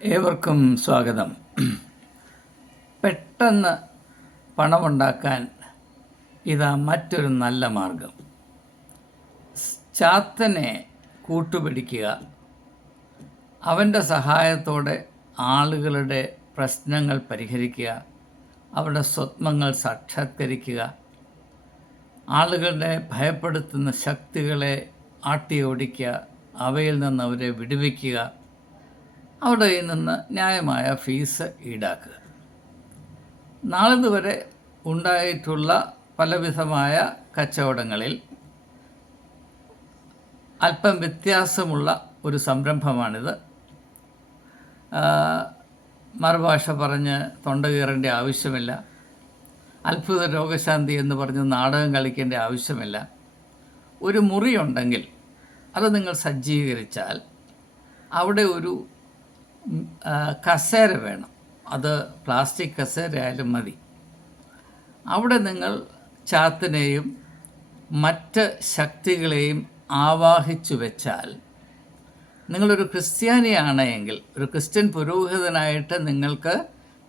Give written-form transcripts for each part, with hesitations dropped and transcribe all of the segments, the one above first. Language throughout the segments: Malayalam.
ഏവർക്കും സ്വാഗതം. പെട്ടെന്ന് പണമുണ്ടാക്കാൻ ഇതാ മറ്റൊരു നല്ല മാർഗം. ചാത്തനെ കൂട്ടുപിടിക്കുക, അവൻ്റെ സഹായത്തോടെ ആളുകളുടെ പ്രശ്നങ്ങൾ പരിഹരിക്കുക, അവരുടെ സ്വപ്നങ്ങൾ സാക്ഷാത്കരിക്കുക, ആളുകളുടെ ഭയപ്പെടുത്തുന്ന ശക്തികളെ ആട്ടിയോടിക്കുക, അവയിൽ നിന്ന് അവരെ വിടുവിക്കുക, അവരുടെ കയ്യിൽ നിന്ന് ന്യായമായ ഫീസ് ഈടാക്കുക. നാളിതുവരെ ഉണ്ടായിട്ടുള്ള പലവിധമായ കച്ചവടങ്ങളിൽ അല്പം വ്യത്യാസമുള്ള ഒരു സംരംഭമാണിത്. മറുഭാഷ പറഞ്ഞ് തൊണ്ട കീറേണ്ട ആവശ്യമില്ല, അത്ഭുത രോഗശാന്തി എന്ന് പറഞ്ഞ് നാടകം കളിക്കേണ്ട ആവശ്യമില്ല. ഒരു മുറിയുണ്ടെങ്കിൽ അത് നിങ്ങൾ സജ്ജീകരിച്ചാൽ അവിടെ ഒരു കസേര വേണം. അത് പ്ലാസ്റ്റിക് കസേര ആയാലും മതി. അവിടെ നിങ്ങൾ ചാത്തിനെയും മറ്റ് ശക്തികളെയും ആവാഹിച്ചു വെച്ചാൽ, നിങ്ങളൊരു ക്രിസ്ത്യാനിയാണെങ്കിൽ, ഒരു ക്രിസ്ത്യൻ പുരോഹിതനായിട്ട് നിങ്ങൾക്ക്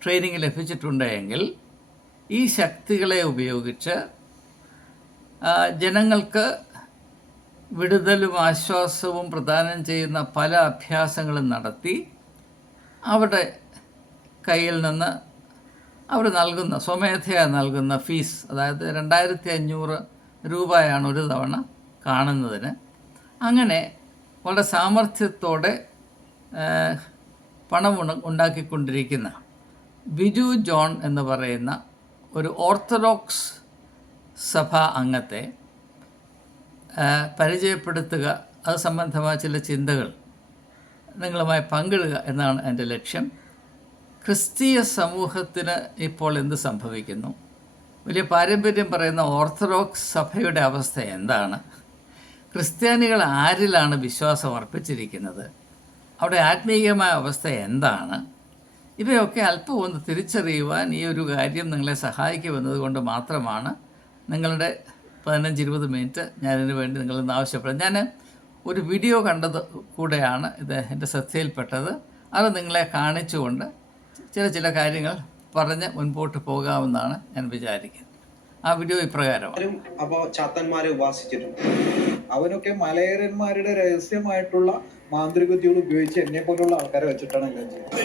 ട്രെയിനിങ് ലഭിച്ചിട്ടുണ്ടെങ്കിൽ, ഈ ശക്തികളെ ഉപയോഗിച്ച് ജനങ്ങൾക്ക് വിടുതലും ആശ്വാസവും പ്രദാനം ചെയ്യുന്ന പല അഭ്യാസങ്ങളും നടത്തി അവരുടെ കയ്യിൽ നിന്ന് അവർ നൽകുന്ന, സ്വമേധയാ നൽകുന്ന ഫീസ്, അതായത് 2500 രൂപയാണ് ഒരു തവണ കാണുന്നതിന്. അങ്ങനെ വളരെ സാമർഥ്യത്തോടെ പണം ഉണ്ടാക്കിക്കൊണ്ടിരിക്കുന്ന ബിജു ജോൺ എന്ന് പറയുന്ന ഒരു ഓർത്തഡോക്സ് സഭാ അംഗത്തെ പരിചയപ്പെടുത്തുക, അത് സംബന്ധമായ ചില ചിന്തകൾ നിങ്ങളുമായി പങ്കിടുക എന്നാണ് എൻ്റെ ലക്ഷ്യം. ക്രിസ്തീയ സമൂഹത്തിന് ഇപ്പോൾ എന്ത് സംഭവിക്കുന്നു? വലിയ പാരമ്പര്യം പറയുന്ന ഓർത്തഡോക്സ് സഭയുടെ അവസ്ഥ എന്താണ്? ക്രിസ്ത്യാനികൾ ആരിലാണ് വിശ്വാസം അർപ്പിച്ചിരിക്കുന്നത്? അവിടെ ആത്മീയമായ അവസ്ഥ എന്താണ്? ഇവയൊക്കെ അല്പം ഒന്ന് തിരിച്ചറിയുവാൻ ഈ ഒരു കാര്യം നിങ്ങളെ സഹായിക്കുമെന്നത് കൊണ്ട് മാത്രമാണ് നിങ്ങളുടെ 15-20 മിനിറ്റ് ഞാനിതിനു വേണ്ടി നിങ്ങളിൽ നിന്ന് ആവശ്യപ്പെടുന്നത്. ഞാൻ ഒരു വീഡിയോ കണ്ടത് കൂടെയാണ് ഇത് എൻ്റെ ശ്രദ്ധയിൽപ്പെട്ടത്. അത് നിങ്ങളെ കാണിച്ചുകൊണ്ട് ചില കാര്യങ്ങൾ പറഞ്ഞ് മുൻപോട്ട് പോകാമെന്നാണ് ഞാൻ വിചാരിക്കുന്നത്. ആ വീഡിയോ ഇപ്രകാരമാണ്. അപ്പോൾ ചാത്തന്മാരെ ഉപാസിച്ചിട്ടുണ്ട്. അവനൊക്കെ മലയരന്മാരുടെ രഹസ്യമായിട്ടുള്ള മാന്ത്രികവിദ്യകൾ ഉപയോഗിച്ച് എന്നെ പോലുള്ള ആൾക്കാരെ വെച്ചിട്ടാണ് എല്ലാം ചെയ്യുന്നത്.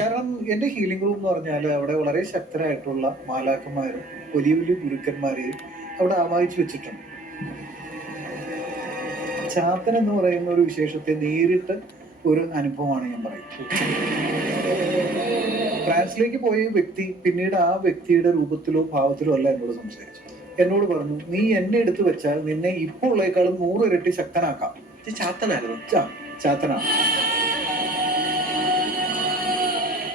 കാരണം എൻ്റെ ഹീലിംഗ് റൂം എന്ന് പറഞ്ഞാൽ അവിടെ വളരെ ശക്തരായിട്ടുള്ള മാലാഖമാരും വലിയ വലിയ ഗുരുക്കന്മാരെയും അവിടെ ആവാഹിച്ചു വെച്ചിട്ടുണ്ട്. ചാത്തൻ എന്ന് പറയുന്ന ഒരു വിശേഷത്തെ നേരിട്ട് ഒരു അനുഭവമാണ് ഞാൻ പറയുന്നത്. ഫ്രാൻസിലേക്ക് പോയ വ്യക്തി പിന്നീട് ആ വ്യക്തിയുടെ രൂപത്തിലോ ഭാവത്തിലോ അല്ല എന്നോട് സംസാരിച്ചു. എന്നോട് പറഞ്ഞു, നീ എന്നെ എടുത്തു വെച്ചാൽ നിന്നെ ഇപ്പോൾ ഉള്ളേക്കാളും 100 ഇരട്ടി ശക്തനാക്കാം. ചാത്തനായിരുന്നു. ചാത്തനാണ്.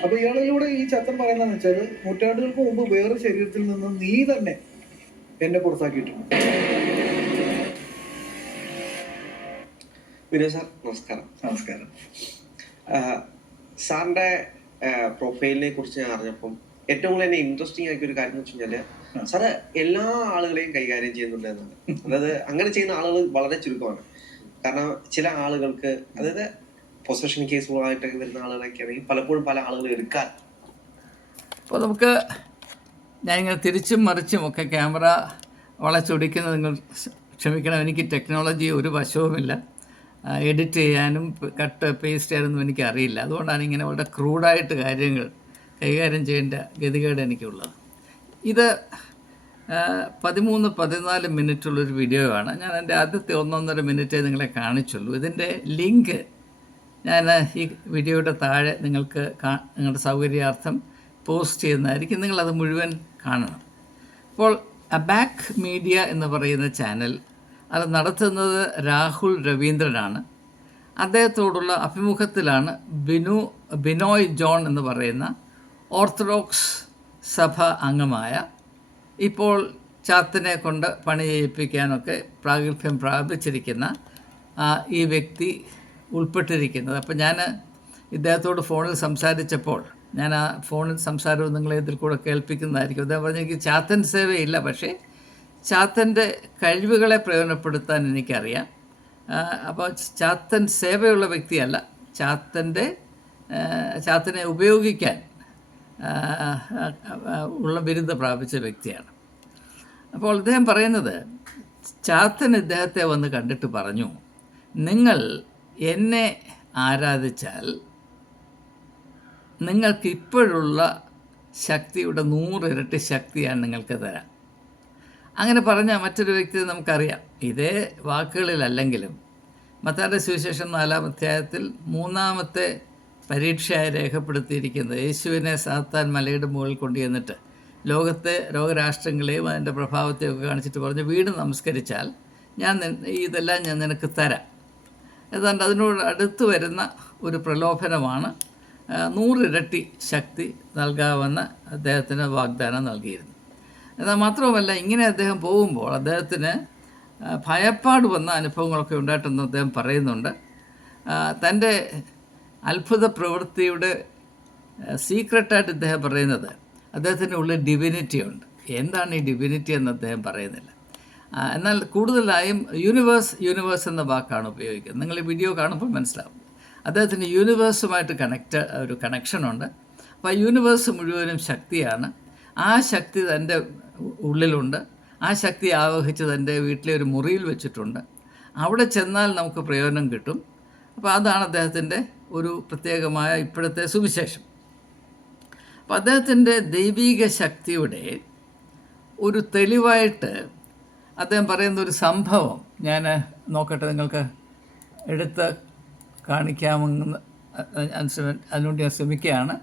അപ്പൊ ഇയാളിലൂടെ ഈ ചാത്തൻ പറയുന്നതെന്ന് വെച്ചാൽ, നൂറ്റാണ്ടുകൾക്ക് മുമ്പ് വേറെ ശരീരത്തിൽ നിന്ന് നീ തന്നെ എന്നെ പുറത്താക്കിയിട്ടുണ്ട്. വിനോദ് സാർ, നമസ്കാരം. നമസ്കാരം. സാറിന്റെ പ്രൊഫൈലിനെ കുറിച്ച് ഞാൻ അറിഞ്ഞപ്പം ഏറ്റവും കൂടുതൽ എന്നെ ഇൻട്രസ്റ്റിംഗ് ആക്കിയ ഒരു കാര്യം എന്ന് വെച്ച് കഴിഞ്ഞാല്, സാറ് എല്ലാ ആളുകളെയും കൈകാര്യം ചെയ്യുന്നുണ്ട് എന്നാണ്. അതായത് അങ്ങനെ ചെയ്യുന്ന ആളുകൾ വളരെ ചുരുക്കമാണ്. കാരണം ചില ആളുകൾക്ക്, അതായത് പൊസഷൻ കേസുകളായിട്ടൊക്കെ വരുന്ന ആളുകളൊക്കെ ആണെങ്കിൽ പലപ്പോഴും പല ആളുകൾ എടുക്കാൻ. അപ്പോൾ നമുക്ക് ഞാനിങ്ങനെ തിരിച്ചും മറിച്ചും ഒക്കെ ക്യാമറ വളച്ചൊടിക്കുന്നത് നിങ്ങൾ ക്ഷമിക്കണം. എനിക്ക് ടെക്നോളജി ഒരു വശവുമില്ല. എഡിറ്റ് ചെയ്യാനും കട്ട് പേസ്റ്റ് ചെയ്യാനൊന്നും എനിക്കറിയില്ല. അതുകൊണ്ടാണ് ഇങ്ങനെ വളരെ ക്രൂഡായിട്ട് കാര്യങ്ങൾ കൈകാര്യം ചെയ്യേണ്ട ഗതികേട് എനിക്കുള്ളത്. ഇത് 13-14 മിനിറ്റുള്ളൊരു വീഡിയോ ആണ്. ഞാൻ എൻ്റെ ആദ്യത്തെ 1-1.5 മിനിറ്റേ നിങ്ങളെ കാണിച്ചുള്ളൂ. ഇതിൻ്റെ ലിങ്ക് ഞാൻ ഈ വീഡിയോയുടെ താഴെ നിങ്ങൾക്ക് നിങ്ങളുടെ സൗകര്യാർത്ഥം പോസ്റ്റ് ചെയ്യുന്നതായിരിക്കും. നിങ്ങളത് മുഴുവൻ കാണണം. അപ്പോൾ അബാക് മീഡിയ എന്ന് പറയുന്ന ചാനൽ അത് നടത്തുന്നത് രാഹുൽ രവീന്ദ്രനാണ്. അദ്ദേഹത്തോടുള്ള അഭിമുഖത്തിലാണ് ബിനോയ് ജോൺ എന്ന് പറയുന്ന ഓർത്തഡോക്സ് സഭ അംഗമായ, ഇപ്പോൾ ചാത്തിനെ കൊണ്ട് പണി ചെയ്യിപ്പിക്കാനൊക്കെ പ്രാഗൽഭ്യം പ്രാപിച്ചിരിക്കുന്ന ഈ വ്യക്തി ഉൾപ്പെട്ടിരിക്കുന്നത്. അപ്പോൾ ഞാൻ ഇദ്ദേഹത്തോട് ഫോണിൽ സംസാരിച്ചപ്പോൾ, ഞാൻ ആ ഫോണിൽ സംസാരവും നിങ്ങളെ ഇതിൽ കൂടെ കേൾപ്പിക്കുന്നതായിരിക്കും. അദ്ദേഹം പറഞ്ഞു, എനിക്ക് ചാത്തൻ സേവയില്ല, പക്ഷേ ചാത്തൻ്റെ കഴിവുകളെ പ്രയോജനപ്പെടുത്താൻ എനിക്കറിയാം. അപ്പോൾ ചാത്തൻ സേവയുള്ള വ്യക്തിയല്ല, ചാത്തനെ ഉപയോഗിക്കാൻ ഉള്ള ബിരുദം പ്രാപിച്ച വ്യക്തിയാണ്. അപ്പോൾ അദ്ദേഹം പറയുന്നത്, ചാത്തൻ ഇദ്ദേഹത്തെ വന്ന് കണ്ടിട്ട് പറഞ്ഞു, നിങ്ങൾ എന്നെ ആരാധിച്ചാൽ നിങ്ങൾക്ക് ഇപ്പോഴുള്ള ശക്തിയുടെ 100 ഇരട്ടി ശക്തിയാണ് നിങ്ങൾക്ക് തരാം. അങ്ങനെ പറഞ്ഞ മറ്റൊരു വ്യക്തി നമുക്കറിയാം. ഇതേ വാക്കുകളിലല്ലെങ്കിലും മത്തായിയുടെ സുവിശേഷം 4-ാം അധ്യായത്തിൽ 3-ാമത്തെ പരീക്ഷയായി രേഖപ്പെടുത്തിയിരിക്കുന്നത്, യേശുവിനെ സാത്താൻ മലയുടെ മുകളിൽ കൊണ്ടുചെന്നിട്ട് ലോകരാഷ്ട്രങ്ങളെയും അതിൻ്റെ പ്രഭാവത്തെയൊക്കെ കാണിച്ചിട്ട് പറഞ്ഞു, വീട് നമസ്കരിച്ചാൽ ഇതെല്ലാം ഞാൻ നിനക്ക് തരാം. ഏതാണ്ട് അതിനോട് അടുത്ത് വരുന്ന ഒരു പ്രലോഭനമാണ് 100 ഇരട്ടി ശക്തി നൽകാമെന്ന് അദ്ദേഹത്തിന് വാഗ്ദാനം നൽകിയിരുന്നു. എന്നാൽ മാത്രവുമല്ല, ഇങ്ങനെ അദ്ദേഹം പോകുമ്പോൾ അദ്ദേഹത്തിന് ഭയപ്പാട് വന്ന അനുഭവങ്ങളൊക്കെ ഉണ്ടായിട്ടെന്ന് അദ്ദേഹം പറയുന്നുണ്ട്. തൻ്റെ അത്ഭുത പ്രവൃത്തിയുടെ സീക്രട്ടായിട്ട് ഇദ്ദേഹം പറയുന്നത്, അദ്ദേഹത്തിൻ്റെ ഉള്ളിൽ ഡിവിനിറ്റി ഉണ്ട്. എന്താണ് ഈ ഡിവിനിറ്റി എന്ന് അദ്ദേഹം പറയുന്നില്ല. എന്നാൽ കൂടുതലായും യൂണിവേഴ്സ് എന്ന വാക്കാണ് ഉപയോഗിക്കുന്നത്. നിങ്ങൾ ഈ വീഡിയോ കാണുമ്പോൾ മനസ്സിലാവും. അദ്ദേഹത്തിന് യൂണിവേഴ്സുമായിട്ട് ഒരു കണക്ഷനുണ്ട്. അപ്പോൾ ആ യൂണിവേഴ്സ് മുഴുവനും ശക്തിയാണ്. ആ ശക്തി തൻ്റെ ഉള്ളിലുണ്ട്. ആ ശക്തി ആവഹിച്ച് തൻ്റെ വീട്ടിലെ ഒരു മുറിയിൽ വെച്ചിട്ടുണ്ട്. അവിടെ ചെന്നാൽ നമുക്ക് പ്രയോജനം കിട്ടും. അപ്പോൾ അതാണ് അദ്ദേഹത്തിൻ്റെ ഒരു പ്രത്യേകമായ ഇപ്പോഴത്തെ സുവിശേഷം. അപ്പോൾ അദ്ദേഹത്തിൻ്റെ ദൈവിക ശക്തിയുടെ ഒരു തെളിവായിട്ട് അദ്ദേഹം പറയുന്ന ഒരു സംഭവം ഞാൻ നോക്കട്ടെ, നിങ്ങൾക്ക് എടുത്ത് കാണിക്കാമെന്ന് അതിനുവേണ്ടി ഞാൻ ശ്രമിക്കുകയാണ്.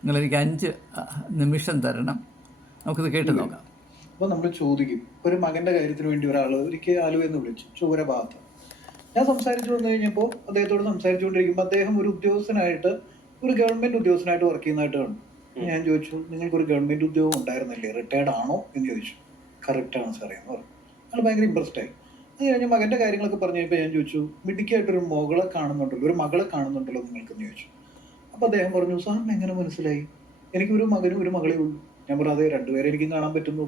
നിങ്ങളെനിക്ക് 5 നിമിഷം തരണം. നമുക്കിത് കേട്ട് നോക്കാം. അപ്പോൾ നമ്മൾ ചോദിക്കും, ഒരു മകൻ്റെ കാര്യത്തിന് വേണ്ടി ഒരാൾ ഒരിക്കൽ ആലു എന്ന് വിളിച്ചു, ചൂര ഭാഗത്ത്. ഞാൻ സംസാരിച്ചു വന്നു കഴിഞ്ഞപ്പോൾ അദ്ദേഹത്തോട് സംസാരിച്ചുകൊണ്ടിരിക്കുമ്പോൾ അദ്ദേഹം ഒരു ഗവൺമെൻറ് ഉദ്യോഗസ്ഥനായിട്ട് വർക്ക് ചെയ്യുന്നതായിട്ട് കണ്ടു. ഞാൻ ചോദിച്ചു, നിങ്ങൾക്കൊരു ഗവൺമെൻറ് ഉദ്യോഗം ഉണ്ടായിരുന്നില്ലേ, റിട്ടയർഡ് ആണോ എന്ന് ചോദിച്ചു. കറക്റ്റാണ് സാറേ എന്ന് പറഞ്ഞു. അയാൾ ഭയങ്കര ഇമ്പ്രസ്ഡ് ആയി. അത് കഴിഞ്ഞ് മകൻ്റെ കാര്യങ്ങളൊക്കെ പറഞ്ഞു കഴിഞ്ഞപ്പോൾ ഞാൻ ചോദിച്ചു, മിടുക്കിയായിട്ടൊരു മകളെ കാണുന്നുണ്ടല്ലോ നിങ്ങൾക്കെന്ന് ചോദിച്ചു. അപ്പോൾ അദ്ദേഹം പറഞ്ഞു, സാറിന് എങ്ങനെ മനസ്സിലായി? എനിക്കൊരു മകനും ഒരു മകളേ ഉള്ളൂ. ഞാൻ പറഞ്ഞു, അതെ, 2 പേരെ എനിക്കും കാണാൻ പറ്റുന്നു.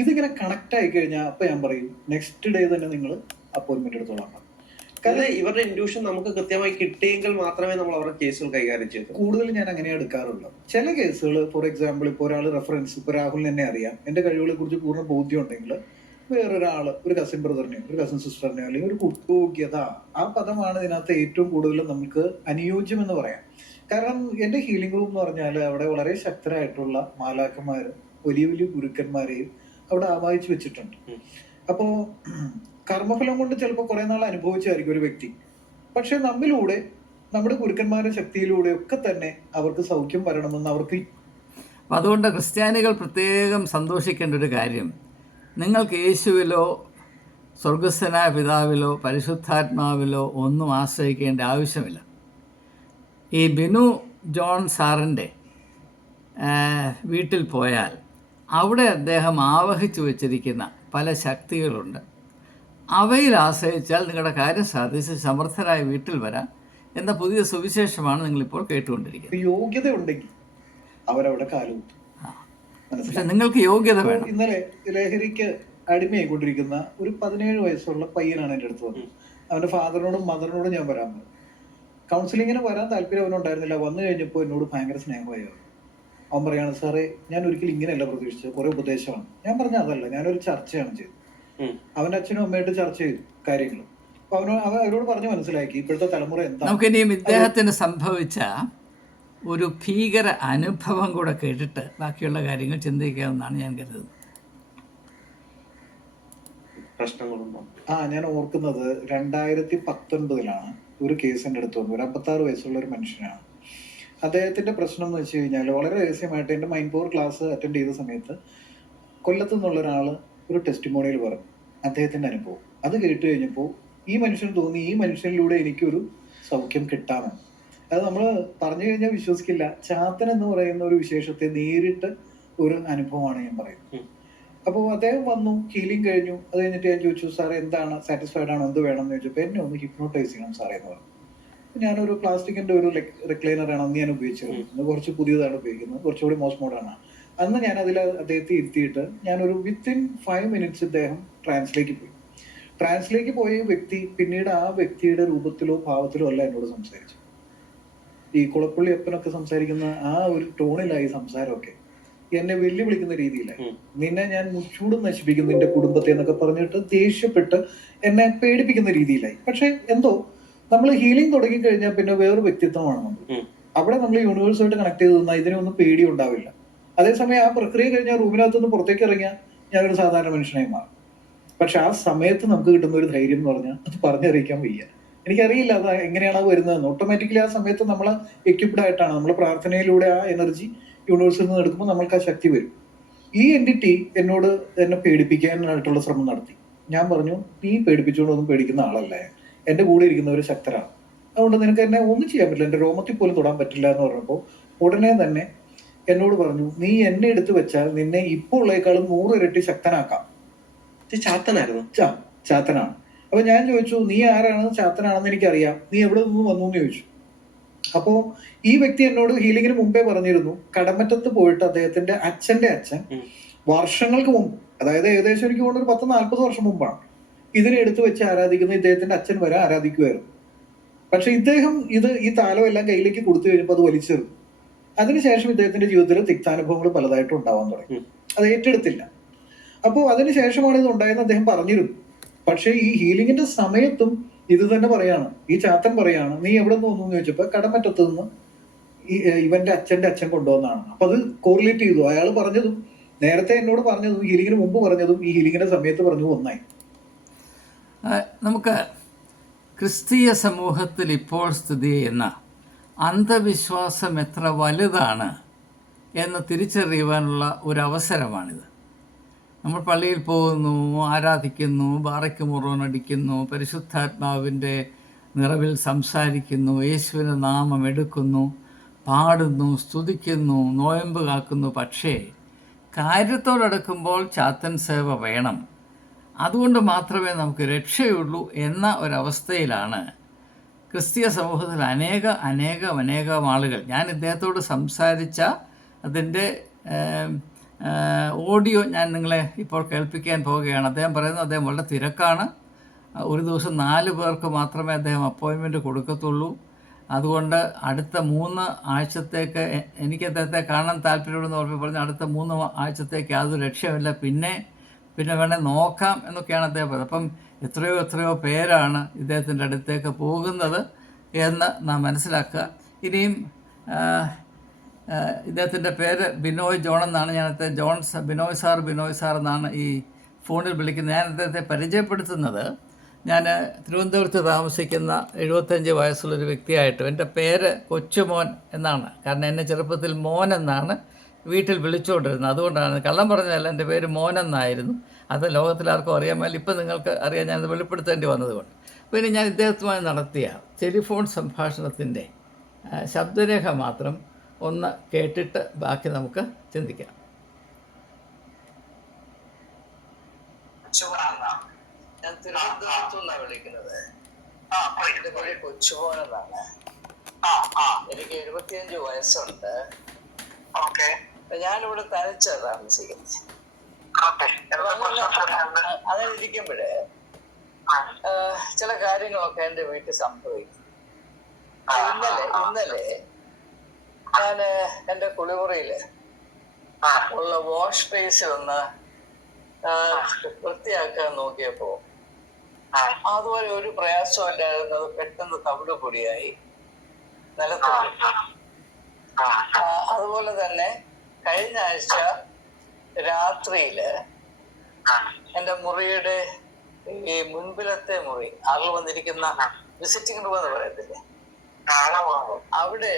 ഇതിങ്ങനെ കണക്ട് ആയി കഴിഞ്ഞാൽ അപ്പം ഞാൻ പറയും, നെക്സ്റ്റ് ഡേ തന്നെ നിങ്ങൾ അപ്പോയിൻമെന്റ് എടുത്തോളാം. കാരണം ഇവരുടെ ഇൻഡ്യൂഷൻ നമുക്ക് കൃത്യമായി കിട്ടിയെങ്കിൽ മാത്രമേ നമ്മൾ അവരുടെ കേസുകൾ കൈകാര്യം ചെയ്തു. കൂടുതൽ ഞാൻ അങ്ങനെ എടുക്കാറുള്ളത്. ചില കേസുകൾ, ഫോർ എക്സാമ്പിൾ, ഇപ്പോൾ ഒരാൾ റെഫറൻസ്, ഇപ്പോൾ രാഹുലിന് എന്നെ അറിയാം, എൻ്റെ കഴിവുകളെ കുറിച്ച് പൂർണ്ണ ബോധ്യം ഉണ്ടെങ്കിൽ വേറൊരാൾ, ഒരു കസിൻ ബ്രദറിനെയോ ഒരു കസിൻ സിസ്റ്ററിനെയോ അല്ലെങ്കിൽ ഒരു കുട്ടുയോഗ്യത, ആ പദമാണ് ഇതിനകത്ത് ഏറ്റവും കൂടുതൽ നമുക്ക് അനുയോജ്യം എന്ന് പറയാം. കാരണം എൻ്റെ ഹീലിംഗ് റൂം എന്ന് പറഞ്ഞാൽ അവിടെ വളരെ ശക്തരായിട്ടുള്ള മാലാഖമാരും വലിയ വലിയ ഗുരുക്കന്മാരെയും അവിടെ ആവാഹിച്ചു വെച്ചിട്ടുണ്ട്. അപ്പോൾ കർമ്മഫലം കൊണ്ട് ചിലപ്പോൾ കുറേ നാൾ അനുഭവിച്ചായിരിക്കും ഒരു വ്യക്തി, പക്ഷെ നമ്മിലൂടെ, നമ്മുടെ ഗുരുക്കന്മാരുടെ ശക്തിയിലൂടെ ഒക്കെ തന്നെ അവർക്ക് സൗഖ്യം വരണമെന്ന് അവർക്ക്. അതുകൊണ്ട് ക്രിസ്ത്യാനികൾ പ്രത്യേകം സന്തോഷിക്കേണ്ട ഒരു കാര്യം, നിങ്ങൾക്ക് യേശുവിലോ സ്വർഗസ്ഥനായ പിതാവിലോ പരിശുദ്ധാത്മാവിലോ ഒന്നും ആശ്രയിക്കേണ്ട ആവശ്യമില്ല. ഈ ബിനു ജോൺ സാറിൻ്റെ വീട്ടിൽ പോയാൽ അവിടെ അദ്ദേഹം ആവഹിച്ചു വച്ചിരിക്കുന്ന പല ശക്തികളുണ്ട്. അവയിൽ ആശ്രയിച്ചാൽ നിങ്ങളുടെ കാര്യം സാധിച്ച് സമർത്ഥരായ വീട്ടിൽ വരാം എന്ന പുതിയ സുവിശേഷമാണ് നിങ്ങളിപ്പോൾ കേട്ടുകൊണ്ടിരിക്കുന്നത്. യോഗ്യത ഉണ്ടെങ്കിൽ അവരവിടെ കാലുകുത്തും. പക്ഷെ നിങ്ങൾക്ക് യോഗ്യത വേണം. ഇന്നലെ ലഹരിക്ക് അടിമയായിക്കൊണ്ടിരിക്കുന്ന ഒരു 17 വയസ്സുള്ള പയ്യനാണ് എൻ്റെ അടുത്ത് വന്നത്. അവൻ്റെ ഫാദറിനോടും മദറിനോടും ഞാൻ വരാൻ പറഞ്ഞു. കൗൺസിലിങ്ങിന് വരാൻ താല്പര്യം അവനുണ്ടായിരുന്നില്ല. വന്നു കഴിഞ്ഞപ്പോൾ എന്നോട് ഭയങ്കര സ്നേഹമായി. അവൻ പറയാണ്, സാറേ ഞാൻ ഒരിക്കലും ഇങ്ങനെയല്ല പ്രതീക്ഷിച്ചത്, കുറെ ഉപദേശമാണ്. ഞാൻ പറഞ്ഞ അതല്ല, ഞാനൊരു ചർച്ചയാണ് ചെയ്തത്. അവൻ്റെ അച്ഛനും അമ്മയായിട്ട് ചർച്ച ചെയ്തു കാര്യങ്ങൾ. അപ്പൊ അവരോട് പറഞ്ഞു മനസ്സിലാക്കി ഇപ്പോഴത്തെ തലമുറ എന്താ. നമുക്കിനിയും ഇദ്ദേഹത്തിന് സംഭവിച്ച ഒരു ഭീകര അനുഭവം കൂടെ കേട്ടിട്ട് ബാക്കിയുള്ള കാര്യങ്ങൾ ചിന്തിക്കാമെന്നാണ് ഞാൻ കരുതുന്നത്. ഞാൻ ഓർക്കുന്നത് 2019 ഒരു കേസ് എൻ്റെ അടുത്ത് വന്നു. ഒരു 56 വയസ്സുള്ള ഒരു മനുഷ്യനാണ്. അദ്ദേഹത്തിന്റെ പ്രശ്നം എന്ന് വെച്ച് കഴിഞ്ഞാൽ വളരെ രഹസ്യമായിട്ട് എൻ്റെ മൈൻഡ് പവർ ക്ലാസ് അറ്റൻഡ് ചെയ്ത സമയത്ത് കൊല്ലത്തു നിന്നുള്ള ഒരാൾ ഒരു ടെസ്റ്റിമോണിയിൽ പറഞ്ഞു അദ്ദേഹത്തിന്റെ അനുഭവം. അത് കേട്ട് കഴിഞ്ഞപ്പോൾ ഈ മനുഷ്യന് തോന്നി, ഈ മനുഷ്യനിലൂടെ എനിക്കൊരു സൗഖ്യം കിട്ടാമെന്ന്. അത് നമ്മൾ പറഞ്ഞു കഴിഞ്ഞാൽ വിശ്വസിക്കില്ല. ചാത്തൻ എന്ന് പറയുന്ന ഒരു വിശേഷത്തെ നേരിട്ട് ഒരു അനുഭവമാണ് ഞാൻ പറയുന്നത്. അപ്പോൾ അദ്ദേഹം വന്നു, ഹീലിംഗ് കഴിഞ്ഞു. അത് കഴിഞ്ഞിട്ട് ഞാൻ ചോദിച്ചു, സാറേ എന്താണ്, സാറ്റിസ്ഫൈഡ് ആണോ, എന്ത് വേണം എന്ന് ചോദിച്ചപ്പോൾ എന്നെ ഒന്ന് ഹിപ്നോട്ടൈസ് ചെയ്യണം സാറേ എന്ന് പറഞ്ഞു. ഞാനൊരു പ്ലാസ്റ്റിക്കിന്റെ ഒരു റിക്ലൈനറാണ് അന്ന് ഞാൻ ഉപയോഗിച്ചിരുന്നത്. ഇന്ന് കുറച്ച് പുതിയതാണ് ഉപയോഗിക്കുന്നത്, കുറച്ചുകൂടി മോസ്റ്റ് മോഡാണ്. അന്ന് ഞാൻ അദ്ദേഹത്തെ ഇരുത്തിയിട്ട് ഞാനൊരു വിത്തിൻ 5 minutes അദ്ദേഹം ട്രാൻസിലേക്ക് പോയ വ്യക്തി പിന്നീട് ആ വ്യക്തിയുടെ രൂപത്തിലോ ഭാവത്തിലോ അല്ല എന്നോട് സംസാരിച്ചു. ഈ കുളപ്പള്ളി അപ്പനൊക്കെ സംസാരിക്കുന്ന ആ ഒരു ടോണിലായി സംസാരമൊക്കെ. എന്നെ വെല്ലുവിളിക്കുന്ന രീതിയിലായി. നിന്നെ ഞാൻ മുച്ചൂടും നശിപ്പിക്കും നിന്റെ കുടുംബത്തെ എന്നൊക്കെ പറഞ്ഞിട്ട് ദേഷ്യപ്പെട്ട് എന്നെ പേടിപ്പിക്കുന്ന രീതിയിലായി. പക്ഷെ എന്തോ നമ്മൾ ഹീലിംഗ് തുടങ്ങി കഴിഞ്ഞാൽ പിന്നെ വേറൊരു വ്യക്തിത്വമാണ് നമ്മൾ. അവിടെ നമ്മൾ യൂണിവേഴ്സുമായിട്ട് കണക്ട് ചെയ്ത് നിന്നാൽ ഇതിനൊന്നും പേടി ഉണ്ടാവില്ല. അതേസമയം ആ പ്രക്രിയ കഴിഞ്ഞാൽ റൂമിനകത്തുനിന്ന് പുറത്തേക്ക് ഇറങ്ങിയാൽ ഞാനൊരു സാധാരണ മനുഷ്യനായി മാറും. പക്ഷെ ആ സമയത്ത് നമുക്ക് കിട്ടുന്ന ഒരു ധൈര്യം എന്ന് പറഞ്ഞാൽ അത് പറഞ്ഞറിയിക്കാൻ വയ്യ. എനിക്കറിയില്ല അത് എങ്ങനെയാണ് വരുന്നതെന്ന്. ഓട്ടോമാറ്റിക്കലി ആ സമയത്ത് നമ്മൾ എക്യുപ്ഡ് ആയിട്ടാണ്, നമ്മൾ പ്രാർത്ഥനയിലൂടെ ആ എനർജി യൂണിവേഴ്സിൽ നിന്ന് എടുക്കുമ്പോൾ നമ്മൾക്ക് ആ ശക്തി വരും. ഈ എൻറ്റിറ്റി എന്നോട് എന്നെ പേടിപ്പിക്കാനായിട്ടുള്ള ശ്രമം നടത്തി. ഞാൻ പറഞ്ഞു, നീ പേടിപ്പിച്ചുകൊണ്ടൊന്നും പേടിക്കുന്ന ആളല്ല, എൻ്റെ കൂടെ ഇരിക്കുന്നവർ ശക്തരാണ്, അതുകൊണ്ട് നിനക്ക് എന്നെ ഒന്നും ചെയ്യാൻ പറ്റില്ല, എൻ്റെ രോമത്തിൽ പോലും തൊടാൻ പറ്റില്ല എന്ന് പറഞ്ഞപ്പോൾ ഉടനെ തന്നെ എന്നോട് പറഞ്ഞു, നീ എന്നെ എടുത്തു വെച്ചാൽ നിന്നെ ഇപ്പോൾ ഉള്ളേക്കാളും 100 ഇരട്ടി ശക്തനാക്കാം. ചാത്തനായിരുന്നു. ചാത്തനാണ്. അപ്പൊ ഞാൻ ചോദിച്ചു, നീ ആരാണ്? ചാത്തനാണെന്ന് എനിക്കറിയാം, നീ എവിടെ നിന്ന് വന്നു എന്ന് ചോദിച്ചു. അപ്പോ ഈ വ്യക്തി എന്നോട് ഹീലിംഗിന് മുമ്പേ പറഞ്ഞിരുന്നു, കടമറ്റത്ത് പോയിട്ട് അദ്ദേഹത്തിന്റെ അച്ഛന്റെ അച്ഛൻ വർഷങ്ങൾക്ക് മുമ്പ്, അതായത് ഏകദേശം എനിക്ക് തോന്നുന്നു ഒരു 10-40 വർഷം മുമ്പാണ്, ഇതിനെ എടുത്തു വെച്ച് ആരാധിക്കുന്ന ഇദ്ദേഹത്തിന്റെ അച്ഛൻ വരെ ആരാധിക്കുമായിരുന്നു. പക്ഷെ ഇദ്ദേഹം ഈ താലം എല്ലാം കയ്യിലേക്ക് കൊടുത്തു കഴിഞ്ഞപ്പോൾ അത് വലിച്ചെറിഞ്ഞു. അതിനുശേഷം ഇദ്ദേഹത്തിന്റെ ജീവിതത്തിൽ തിക്താനുഭവങ്ങൾ പലതായിട്ടും ഉണ്ടാവാൻ തുടങ്ങി. അത് ഏറ്റെടുത്തില്ല. അപ്പോൾ അതിനുശേഷമാണ് ഇത് ഉണ്ടായെന്ന് അദ്ദേഹം പറഞ്ഞിരുന്നു. പക്ഷെ ഈ ഹീലിംഗിന്റെ സമയത്തും ഇത് തന്നെ പറയാണ്, ഈ ചാത്തൻ പറയാണ്, നീ എവിടെ നിന്ന് വന്നു എന്ന് ചോദിച്ചപ്പോ കടമറ്റത്ത് നിന്ന് ഇവന്റെ അച്ഛന്റെ അച്ഛൻ കൊണ്ടുവന്നാണ്. അപ്പൊ അത് കോറിലേറ്റ് ചെയ്തു. അയാൾ പറഞ്ഞതും നേരത്തെ എന്നോട് പറഞ്ഞതും ഹീലിംഗിന് മുമ്പ് പറഞ്ഞതും ഈ ഹീലിംഗിന്റെ സമയത്ത് പറഞ്ഞു ഒന്നായി. നമുക്ക് ക്രിസ്തീയ സമൂഹത്തിൽ ഇപ്പോൾ സ്ഥിതി ചെയ്യുന്ന അന്ധവിശ്വാസം എത്ര വലുതാണ് എന്ന് തിരിച്ചറിയുവാനുള്ള ഒരു അവസരമാണിത്. നമ്മൾ പള്ളിയിൽ പോകുന്നു, ആരാധിക്കുന്നു, ബാറയ്ക്ക് മുറോനടിക്കുന്നു, പരിശുദ്ധാത്മാവിൻ്റെ നിറവിൽ സംസാരിക്കുന്നു, യേശുവിൻ്റെ നാമം എടുക്കുന്നു, പാടുന്നു, സ്തുതിക്കുന്നു, നോയമ്പ് കാക്കുന്നു. പക്ഷേ കാര്യത്തോടടുക്കുമ്പോൾ ചാത്തൻ സേവ വേണം, അതുകൊണ്ട് മാത്രമേ നമുക്ക് രക്ഷയുള്ളൂ എന്ന ഒരവസ്ഥയിലാണ് ക്രിസ്തീയ സമൂഹത്തിൽ അനേകം ആളുകൾ. ഞാൻ ഇദ്ദേഹത്തോട് സംസാരിച്ച അതിൻ്റെ ഓഡിയോ ഞാൻ നിങ്ങളെ ഇപ്പോൾ കേൾപ്പിക്കാൻ പോവുകയാണ്. അദ്ദേഹം പറയുന്നത് അദ്ദേഹം വളരെ തിരക്കാണ്, ഒരു ദിവസം 4 പേർക്ക് മാത്രമേ അദ്ദേഹം അപ്പോയിൻമെൻറ്റ് കൊടുക്കത്തുള്ളൂ. അതുകൊണ്ട് അടുത്ത 3 ആഴ്ചത്തേക്ക് എനിക്ക് അദ്ദേഹത്തെ കാണാൻ താല്പര്യമുണ്ടെന്ന് പറഞ്ഞു. അടുത്ത 3 ആഴ്ചത്തേക്ക് യാതൊരു ലക്ഷ്യമില്ല, പിന്നെ വേണേൽ നോക്കാം എന്നൊക്കെയാണ് അദ്ദേഹം പറയുന്നത്. അപ്പം എത്രയോ പേരാണ് ഇദ്ദേഹത്തിൻ്റെ അടുത്തേക്ക് പോകുന്നത് എന്ന് നാം മനസ്സിലാക്കുക. ഇനിയും ഇദ്ദേഹത്തിൻ്റെ പേര് ബിനോയ് ജോൺ എന്നാണ്. ഞാൻ അദ്ദേഹത്തെ ബിനോയ് സാർ എന്നാണ് ഈ ഫോണിൽ വിളിക്കുന്നത്. ഞാൻ അദ്ദേഹത്തെ പരിചയപ്പെടുത്തുന്നത്, ഞാൻ തിരുവനന്തപുരത്ത് താമസിക്കുന്ന 75 വയസ്സുള്ളൊരു വ്യക്തിയായിട്ടും എൻ്റെ പേര് കൊച്ചുമോൻ എന്നാണ്. കാരണം എന്നെ ചെറുപ്പത്തിൽ മോൻ എന്നാണ് വീട്ടിൽ വിളിച്ചുകൊണ്ടിരുന്നത്. അതുകൊണ്ടാണ്, കള്ളം പറഞ്ഞതല്ല, എൻ്റെ പേര് മോൻ എന്നായിരുന്നു. അത് ലോകത്തിലാർക്കും അറിയാൻ മേൽ, ഇപ്പം നിങ്ങൾക്ക് അറിയാൻ ഞാനത് വെളിപ്പെടുത്തേണ്ടി വന്നതുകൊണ്ട്. പിന്നെ ഞാൻ ഇദ്ദേഹത്തുമായി നടത്തിയ ടെലിഫോൺ സംഭാഷണത്തിൻ്റെ ശബ്ദരേഖ മാത്രം ഒന്ന് കേട്ടിട്ട് ബാക്കി നമുക്ക് ചിന്തിക്കാം. ഞാൻ തിരുവനന്തപുരത്തു നിന്നാണ് വിളിക്കുന്നത്. എൻ്റെ പേര് കൊച്ചുമോൻ എന്നാണ്. എനിക്ക് 75 വയസ്സുണ്ട്. ഞാനിവിടെ തനിച്ചാണ് താമസിക്കുന്നത്. അതിരിക്കുമ്പോഴേ ചില കാര്യങ്ങളൊക്കെ എൻ്റെ വീട്ടിൽ സംഭവിക്കും. ഇന്നലെ ഞാൻ എൻ്റെ കുളിമുറിയില് ഉള്ള വാഷ് ബേസിൽ ഒന്ന് വൃത്തിയാക്കാൻ നോക്കിയപ്പോ അതുപോലെ ഒരു പ്രയാസമില്ലായിരുന്നു. അത് പെട്ടെന്ന് തവിട് പൊടിയായി നിലത്ത്. അതുപോലെ തന്നെ കഴിഞ്ഞ ആഴ്ച രാത്രിയില് എൻ്റെ മുറിയുടെ ഈ മുൻപിലത്തെ മുറി, ആളുകൾ വന്നിരിക്കുന്ന വിസിറ്റിംഗ് റൂം എന്ന് പറയത്തില്ലേ, അവിടെ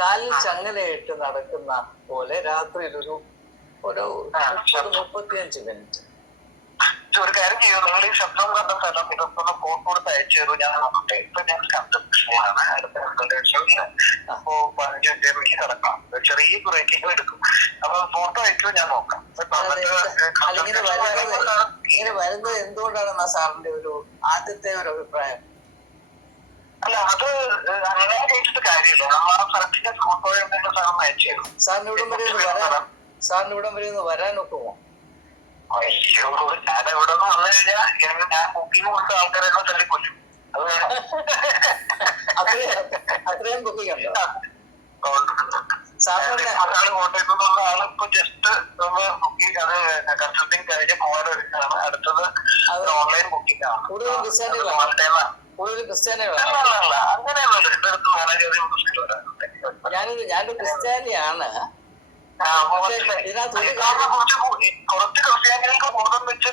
കാലിൽ ചങ്ങലയിട്ട് നടക്കുന്ന പോലെ രാത്രിയിൽ ഒരു 35 മിനിറ്റ്. ഒരു കാര്യം ചെയ്യും, നിങ്ങൾ ഈ ശബ്ദം കണ്ട സ്ഥലം ഇതൊക്കെ ഫോട്ടോ കൊടുത്ത് അയച്ചു തരും, ഞാൻ നോക്കട്ടെ. ഇപ്പൊ ഞാൻ കണ്ടതാണ് അടുത്ത അപ്പോ 15 മിനിറ്റ് കിടക്കാം, ചെറിയ ബ്രേക്കിംഗ് എടുക്കും. അപ്പൊ ഫോട്ടോ അയച്ചു, ഞാൻ നോക്കാം. ഇങ്ങനെ വരുന്നത് എന്തുകൊണ്ടാണെന്നാ സാറിന്റെ ഒരു ആദ്യത്തെ ഒരു അഭിപ്രായം? അല്ല, അത് അങ്ങനെ ചോദിച്ചിട്ട് കാര്യമില്ല. നമ്മൾ ആ സ്ഥലത്തിന്റെ ഫോട്ടോ എന്തെങ്കിലും സ്ഥലം അയച്ചു തരും. സാറിന് ഇവിടം വരെ ഒന്ന് വരാൻ ഒക്കുമോ? അയ്യോ, ഞാൻ എവിടെ നിന്ന് വന്നു കഴിഞ്ഞാൽ ഞാൻ ബുക്കിംഗ് കൊടുത്ത ആൾക്കാരെ തല്ലിക്കൊല്ലും. അത് വേണം. അത്രയും ബുക്കിംഗ് ഉണ്ടോ സാറിന്റെ? ആളിപ്പോ ജസ്റ്റ് ഒന്ന് ബുക്കിംഗ് അത് കൺസൾട്ടിങ് കഴിഞ്ഞ് പോകാൻ ഒരുക്കാണ്. അടുത്തത് ഓൺലൈൻ ബുക്കിംഗ് ആണ്. കൂടുതൽ ക്രിസ്ത്യാനികളാണ്. ഞാനൊരു ക്രിസ്ത്യാനിയാണ്. ഇതിനകത്ത് ഒരു കാര്യം കുറച്ച് ക്രിസ്ത്യാനികൾക്ക് ബോധം വെച്ച്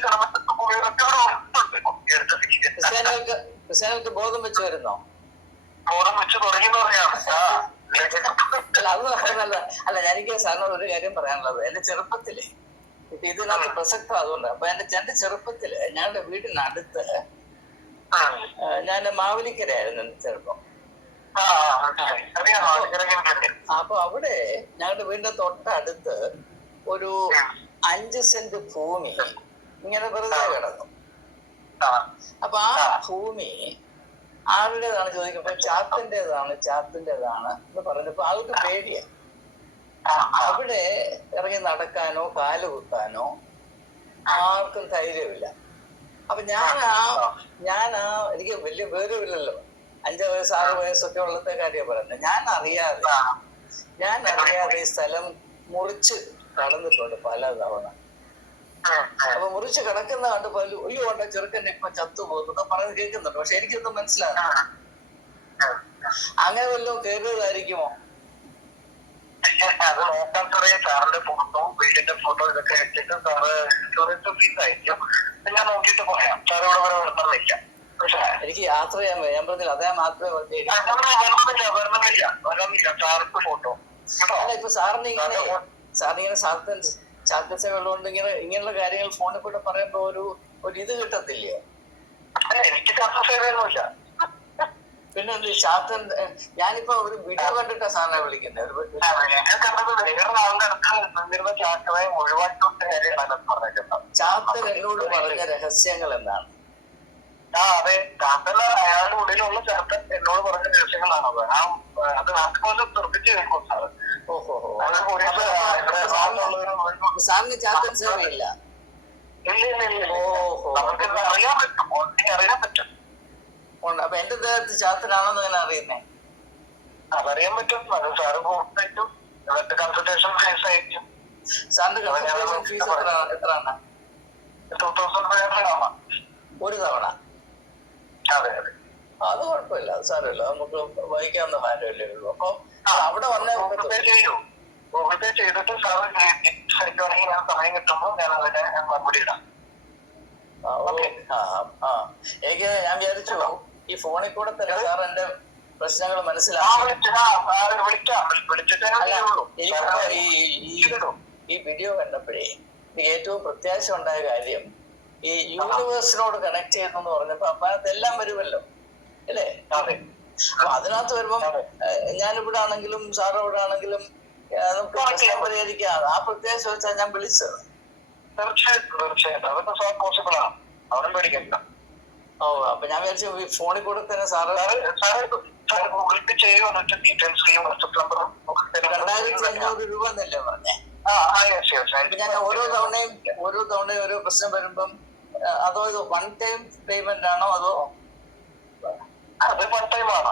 ക്രിസ്ത്യാനികൾക്ക് ബോധം വെച്ച് വരുന്നോ? ബോധം വെച്ച് തുടങ്ങി പറയാണ്. അല്ല എനിക്ക് സാറിനോട് ഒരു കാര്യം പറയാനുള്ളത്, എന്റെ ചെറുപ്പത്തില് ഇപ്പൊ ഇതിനകത്ത് പ്രസക്തം അതുകൊണ്ട്. അപ്പൊ എന്റെ ചെറുപ്പത്തില് ഞങ്ങളുടെ വീടിനടുത്ത് ഞാൻ മാവലിക്കരയായിരുന്നു എന്റെ ചെറുപ്പം. അപ്പൊ അവിടെ ഞങ്ങളുടെ വീടിന്റെ തൊട്ടടുത്ത് ഒരു 5 സെന്റ് ഭൂമി ഇങ്ങനെ വെറുതെ കിടന്നു. അപ്പൊ ആ ഭൂമി ആരുടേതാണ് ചോദിക്കുമ്പോ ചാത്തിൻ്റെതാണ് എന്ന് പറഞ്ഞപ്പോ ആൾക്ക് പേടിയാ. അവിടെ ഇറങ്ങി നടക്കാനോ കാല് കുത്താനോ ആർക്കും ധൈര്യമില്ല. അപ്പൊ ഞാൻ എനിക്ക് വലിയ പേരുമില്ലല്ലോ, 5 വയസ്സ് 6 വയസ്സൊക്കെ ഉള്ളത്തെ കാര്യം പറയുന്നത്. ഞാൻ അറിയാതെ ഈ സ്ഥലം മുറിച്ച് കടന്നിട്ടുണ്ട് പല തവണ. അപ്പൊ മുറിച്ച് കിടക്കുന്ന കണ്ട് ഉള്ളി കൊണ്ട ചെറുക്കൻ ഇപ്പൊ ചത്തുപോകുന്നൊക്കെ പറഞ്ഞ് കേൾക്കുന്നുണ്ട്. പക്ഷെ എനിക്കൊന്നും മനസ്സിലാകും. അങ്ങനെ വല്ലതും കേൾക്കുന്നതായിരിക്കുമോ? അത് നോക്കാൻ സാറേ സാറിന്റെ ഫോട്ടോ വീടിന്റെ ഫോട്ടോ ഇതൊക്കെ വെച്ചിട്ട് സാറ് ഇൻഷുറൻസ് ഫീസ് അയക്കും. ഞാൻ നോക്കിയിട്ട് പറയാം. സാറോട് വരെ വെള്ളം എനിക്ക് യാത്ര ചെയ്യാൻ ഞാൻ പറഞ്ഞില്ല, അതേ മാത്രമേ വരണമെന്നില്ല സാർക്ക് ഫോട്ടോ. അല്ല ഇപ്പൊ സാറിനിങ്ങനെ ചാത്തസേവ ഉള്ളതുകൊണ്ട് ഇങ്ങനെയുള്ള കാര്യങ്ങൾ ഫോണിൽ കൂടെ പറയുമ്പോ ഒരു ഇത് കിട്ടത്തില്ലയോ? എനിക്ക് ചാത്തസേവയൊന്നുമില്ല. പിന്നെ ചാത്തൻ ഞാനിപ്പോ ഒരു വീഡിയോ കണ്ടിട്ടാ സാറിനെ വിളിക്കുന്നത്. ചാത്തൻ എന്നോട് പറഞ്ഞ രഹസ്യങ്ങൾ എന്താണ്? അതെ, ചാത്തൻ അയാളുടെ ഉള്ളിലുള്ള ചാത്തൻ എന്നോട് പറഞ്ഞ രഹസ്യങ്ങളാണത്. അത് നാട്ടുപോലെ ശ്രദ്ധിച്ചു കേൾക്കും സാറ്. സാറിന് ചാത്തൻ സേവയില്ല? അറിയാൻ പറ്റും. അപ്പൊ എന്റെ ദേഹത്ത് ചാത്തനാണെന്ന് ഞാൻ അറിയുന്നേ? അതറിയാൻ പറ്റും. അത് സാറ് പോയിട്ടും കൺസൾട്ടേഷൻ ഫീസ് അയക്കും. സാറിന്റെ കൺസൾട്ടേഷൻ ഫീസ് എത്രയാണ്? 2500 ഒരു തവണ? അതെ അതെ, അത് കുഴപ്പമില്ല, അത് സാരമില്ല, നമുക്ക് വഹിക്കാവുന്ന കാര്യമല്ലേ ഉള്ളൂ. അപ്പൊ അവിടെ വന്ന ഗൂഗിൾ പേ ചെയ്തിട്ട് സാറ് അയക്കുവാണെങ്കിൽ ഞാൻ സമയം കിട്ടുമ്പോൾ ഞാൻ അതിനെ മറുപടി ഇടാം. എനിക്ക് ഞാൻ വിചാരിച്ചു ഈ ഫോണിൽ കൂടെ തന്നെ സാർ എന്റെ പ്രശ്നങ്ങൾ മനസ്സിലാക്കി. ഈ വീഡിയോ കണ്ടപ്പോഴേ എനിക്ക് ഏറ്റവും പ്രത്യാശ ഉണ്ടായ കാര്യം ഈ യൂണിവേഴ്സിനോട് കണക്ട് ചെയ്യുന്നു പറഞ്ഞപ്പോ അപ്പൊ അതെല്ലാം വരുമല്ലോ അല്ലേ? അപ്പൊ അതിനകത്ത് വരുമ്പം ഞാനിവിടെ ആണെങ്കിലും സാറ് ഇവിടെ ആണെങ്കിലും നമുക്ക് പ്രശ്നം പരിഹരിക്കാം. ആ പ്രത്യാശ വെച്ചാൽ ഞാൻ വിളിച്ചത്. തീർച്ചയായിട്ടും അതൊക്കെ പോസിബിൾ ആണ്, അവനും പേടിക്കണ്ട. ഓ, അപ്പൊ ഞാൻ വിചാരിച്ചു ഫോണിൽ കൂടെ തന്നെ സാറ് ഗൂഗിൾ പേ ചെയ്യുക, ഡീറ്റെയിൽസ് 2500 രൂപ എന്നല്ലേ പറഞ്ഞേ? ഞാൻ ഓരോ തവണയും ഓരോ പ്രശ്നം വരുമ്പം അതോ ഇത് 1 ടൈം പേയ്മെന്റ് ആണോ അതോ? അത് 1 ടൈം ആണ്.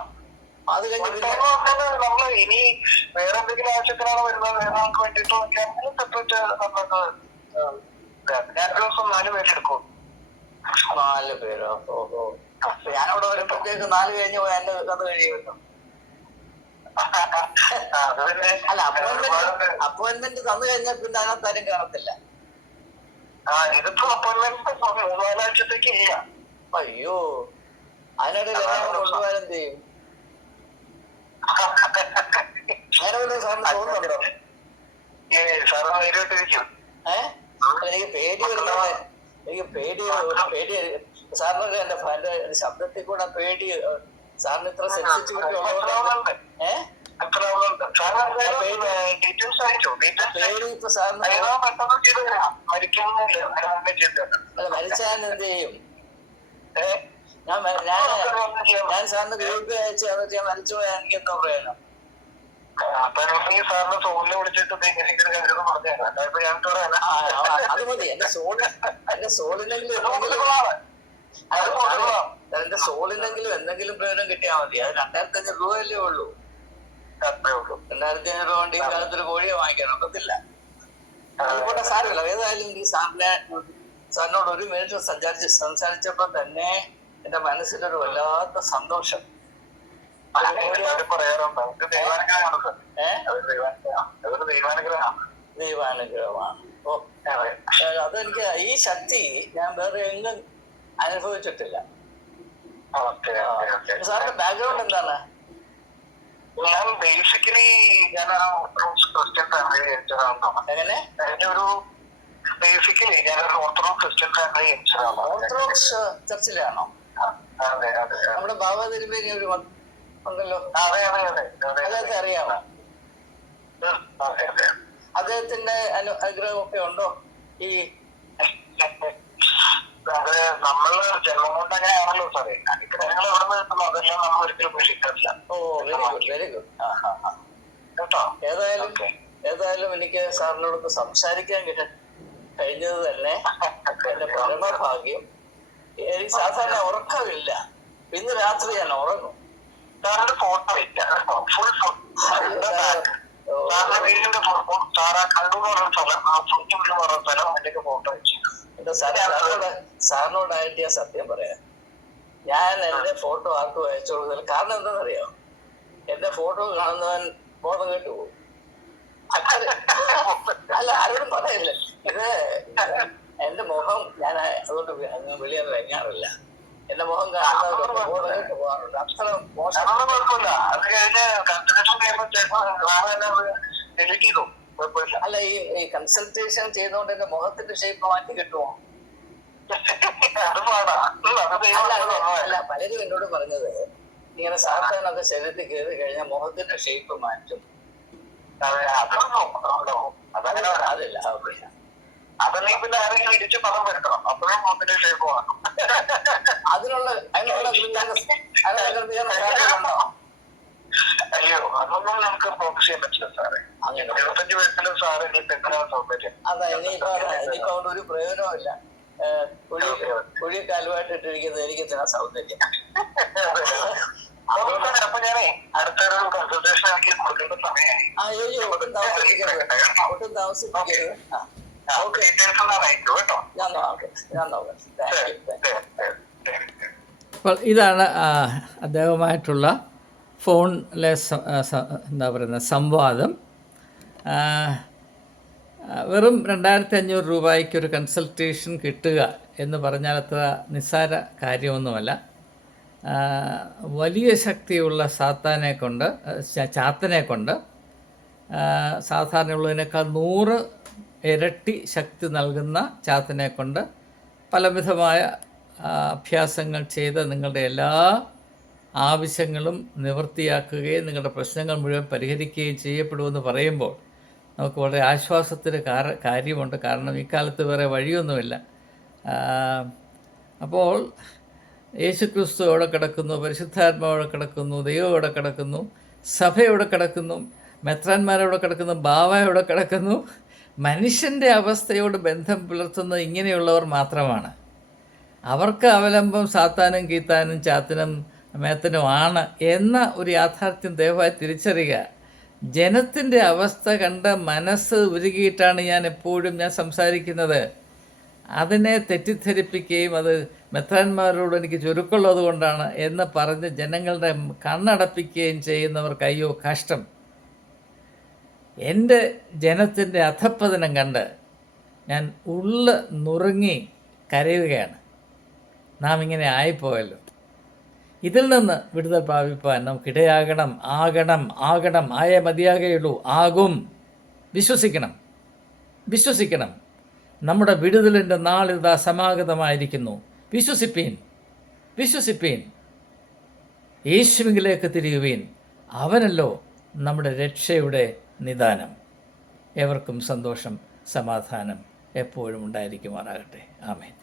അത് കഴിഞ്ഞ് നമ്മള് ഇനി വേറെ എന്തെങ്കിലും ആവശ്യത്തിനാണ് വരുന്നത്, വേറെ ആൾക്ക് വേണ്ടിട്ടോ സെപ്പറേറ്റ് നമ്മൾക്ക് ഞാൻ ദിവസം 4 പേരെടുക്കും. 4 പേരോ? ഓഹോ, ഞാനവിടെ വരുമ്പോഴത്തേക്ക് 4 കഴിഞ്ഞ് പോയാൽ എന്റെ കഥ കഴിയുമല്ലോ. അല്ല, അപ്പോയിന്റ്മെന്റ് തന്നു കഴിഞ്ഞാൽ പിന്നെ അതിനകത്ത് ആരും കാണത്തില്ല. ഇതിപ്പോ അപ്പോയിന്റ്മെന്റ് 3-4 ആഴ്ചത്തേക്ക് ഇല്ല. അയ്യോ, അതിനിടയിൽ കൊണ്ടുപോകാൻ എന്ത് ചെയ്യും? അങ്ങനെ വല്ല സാറിന് തോന്നുന്നുണ്ടോ? എനിക്ക് പേടി വരുന്നത്, സാറിനൊക്കെ എന്റെ ശബ്ദത്തിൽ കൂടെ പേടി, സാറിന് ഇത്ര സെൻസിറ്റിവിറ്റി ഉള്ളതുകൊണ്ട് മരിച്ചാൽ എന്ത് ചെയ്യും? ഞാൻ സാറിന് ഗൂഗിൾ പേ അയച്ചു തന്നിട്ട് ഞാൻ മരിച്ചു പോയാൽ എനിക്ക് എന്താ പ്രയോജനം? അത് മതി. എന്റെ സോളിനെങ്കിലും അത് കൊടുക്കണം. എന്റെ സോളിനെങ്കിലും എന്തെങ്കിലും പ്രയോജനം കിട്ടിയാൽ മതി. അത് 2500 രൂപയല്ലേ ഉള്ളൂ. അത്രേ ഉള്ളൂ. 2500 രൂപ കൊണ്ട് ഈ കാലത്തൊരു കോഴിയെ വാങ്ങിക്കാൻ ഒക്കത്തില്ല. അതുകൊണ്ട് സാരമില്ല. ഏതായാലും ഈ സാറിനോട് 1 മിനിറ്റ് സംസാരിച്ചപ്പോൾ തന്നെ എന്റെ മനസ്സിലൊരു വല്ലാത്ത സന്തോഷം. പറയാറുണ്ട് ദൈവാനുഗ്രഹമാണ്. ഓ, അതെനിക്ക് ഈ ശക്തി ഞാൻ വേറെ എങ്ങും അനുഭവിച്ചിട്ടില്ല. സാറിന്റെ ബാക്ക്ഗ്രൗണ്ട് എന്താണ്? ഞാൻ ബേസിക്കലി ഞാൻ ക്രിസ്ത്യൻ ഫാമിലി ജനിച്ചതാണ്. എങ്ങനെ? എന്റെ ഒരു ബേസിക്കലി ഞാനൊരു ഓർത്തഡോക്സ് ക്രിസ്ത്യൻ ഫാമിലി ജനിച്ചതാണ്. ഓർത്തഡോക്സ് ചർച്ചിലാണോ? അതെ അതെ. നമ്മുടെ ബാബ തിരുമേനി ഒരു ഉണ്ടല്ലോ, അതെ അതെ അതെ. അദ്ദേഹത്തെ അറിയാമോ? അതെ അതെ. അദ്ദേഹത്തിന്റെ അനുഗ്രഹമൊക്കെ ഉണ്ടോ? ഈ അത് നമ്മള് ജന്മം കൊണ്ട് അങ്ങനെയാണല്ലോ സാറേ. അനുഗ്രഹങ്ങൾ എവിടെ നിന്ന് കിട്ടുന്നു അതെല്ലാം നമ്മൾ ഒരിക്കലും പ്രതീക്ഷിക്കാറില്ല. ഓ, വെരി ഗുഡ്. കേട്ടോ. ഏതായാലും എനിക്ക് സാറിനോടൊക്കെ സംസാരിക്കാൻ കഴിഞ്ഞത് തന്നെ എന്റെ പരമഭാഗ്യം. എനിക്ക് സാധാരണ ഉറക്കമില്ല. ഇന്ന് രാത്രി ഞാൻ ഉറങ്ങും. സാറിന്റെ ഫോട്ടോ ഇല്ല, ഫുൾ സാറിന്റെ വീടിന്റെ സാറാ കണ്ടു പറഞ്ഞ സ്ഥലം, ആ ഫുഡ് പറഞ്ഞ സ്ഥലം അതിലേക്ക് ഫോട്ടോ വെച്ചു. സാറിനോടായിട്ട് ഞാൻ സത്യം പറയാം, ഞാൻ എന്റെ ഫോട്ടോ ആർക്കും അയച്ചു കൊടുക്കില്ല. കാരണം എന്താണെന്നറിയോ? എന്റെ ഫോട്ടോ കാണുന്നവൻ ബോധം കേട്ടു പോകും. അല്ല, ആരോടും പറയില്ല. ഇത് എന്റെ മുഖം ഞാൻ അതുകൊണ്ട് വെളിയിൽ ഇറങ്ങാറില്ല. എന്റെ മുഖം കാണുന്നവർ ബോധം കേട്ട് പോകാറുണ്ട്. അത്ര മോശം. കുഴപ്പമില്ല. അത് കഴിഞ്ഞ് കൺസൾട്ടേഷൻ ഡിലീറ്റ് ചെയ്തു. കുഴപ്പമില്ല. അല്ല, ഈ കൺസൾട്ടേഷൻ ചെയ്തുകൊണ്ട് എന്റെ മുഖത്തിന്റെ ഷേപ്പ് മാറ്റി കിട്ടുമോ? അല്ല, പലരും എന്നോട് പറഞ്ഞത് ഇങ്ങനെ സാത്താനൊക്കെ ശരീരത്തിൽ കയറി കഴിഞ്ഞാൽ മുഖത്തിന്റെ ഷേപ്പ് മാറ്റും. അതില്ല. അതല്ലെങ്കിൽ പിന്നെ ആരെങ്കിലും ഇടിച്ച് പദം വരുത്തണം, അപ്പോഴും മുഖത്തിന്റെ ഷേപ്പ് മാറും. അതിനുള്ള അയ്യോ, അതൊന്നും നമുക്ക് പ്രോമിസ് ചെയ്യാൻ പറ്റില്ല സാറേ. 25 വയസ്സിലും സാറ് ഇനിയിപ്പോ എത്ര സൗകര്യം. അതാ, ഇനിയിപ്പോ അതുകൊണ്ട് ഒരു പ്രയോജനമില്ല. കുഴി കാലുമായിട്ട് ഇട്ടിരിക്കുന്നത് എനിക്ക് തന്നെ സൗന്ദര്യം. അപ്പൊ ഞാനേ അടുത്തൊരു കൺസൾട്ടേഷൻ ആക്കി കൊടുക്കേണ്ട സമയമായി. ഒട്ടും താമസിപ്പിക്കരുത്. ഞാൻ നോക്കാം. അപ്പോൾ ഇതാണ് അദ്ദേഹവുമായിട്ടുള്ള ഫോണിലെ എന്താ പറയുന്നത് സംവാദം. വെറും 2500 രൂപയ്ക്കൊരു കൺസൾട്ടേഷൻ കിട്ടുക എന്ന് പറഞ്ഞാൽ അത്ര നിസ്സാര കാര്യമൊന്നുമല്ല. വലിയ ശക്തിയുള്ള ചാത്തനെ കൊണ്ട് സാധാരണയുള്ളതിനേക്കാൾ 100 ഇരട്ടി ശക്തി നൽകുന്ന ചാത്തനെ കൊണ്ട് പലവിധമായ അഭ്യാസങ്ങൾ ചെയ്ത് നിങ്ങളുടെ എല്ലാ ആവശ്യങ്ങളും നിവൃത്തിയാക്കുകയും നിങ്ങളുടെ പ്രശ്നങ്ങൾ മുഴുവൻ പരിഹരിക്കുകയും ചെയ്യപ്പെടുമെന്ന് പറയുമ്പോൾ നമുക്ക് വളരെ ആശ്വാസത്തിന് കാര്യമുണ്ട്. കാരണം ഇക്കാലത്ത് വേറെ വഴിയൊന്നുമില്ല. അപ്പോൾ യേശുക്രിസ്തു അവിടെ കിടക്കുന്നു, പരിശുദ്ധാത്മാവ് അവിടെ കിടക്കുന്നു, ദൈവം അവിടെ കിടക്കുന്നു, സഭ അവിടെ കിടക്കുന്നു, മെത്രാന്മാരവിടെ കിടക്കുന്നു, ബാവ അവിടെ കിടക്കുന്നു. മനുഷ്യൻ്റെ അവസ്ഥയോട് ബന്ധം പുലർത്തുന്നത് ഇങ്ങനെയുള്ളവർ മാത്രമാണ്. അവർക്ക് അവലംബം സാത്താനും കീത്താനും ചാത്തനും മേത്തനുമാണ് എന്ന ഒരു യാഥാർത്ഥ്യം ദയവായി തിരിച്ചറിയുക. ജനത്തിൻ്റെ അവസ്ഥ കണ്ട് മനസ്സ് ഉരുകിയിട്ടാണ് ഞാൻ സംസാരിക്കുന്നത്. അതിനെ തെറ്റിദ്ധരിപ്പിക്കുകയും അത് മെത്രാന്മാരോട് എനിക്ക് ചുരുക്കമുള്ളത് കൊണ്ടാണ് എന്ന് പറഞ്ഞ് ജനങ്ങളുടെ കണ്ണടപ്പിക്കുകയും ചെയ്യുന്നവർക്ക് അയ്യോ കഷ്ടം. എൻ്റെ ജനത്തിൻ്റെ അധപ്പതനം കണ്ട് ഞാൻ നുറുങ്ങി കരയുകയാണ്. നാം ഇങ്ങനെ ആയിപ്പോയല്ലോ. ഇതിൽ നിന്ന് വിടുതൽ പ്രാപിപ്പാൻ നമുക്കിടയാകണം. ആകണം ആയേ മതിയാകുകയുള്ളൂ. ആകും. വിശ്വസിക്കണം. നമ്മുടെ വിടുതലിൻ്റെ നാളിതാ സമാഗതമായിരിക്കുന്നു. വിശ്വസിപ്പീൻ. യേശുവിലേക്ക് തിരിയുവീൻ. അവനല്ലോ നമ്മുടെ രക്ഷയുടെ നിദാനം. ഏവർക്കും സന്തോഷം, സമാധാനം എപ്പോഴും ഉണ്ടായിരിക്കുമാറാകട്ടെ. ആമേൻ.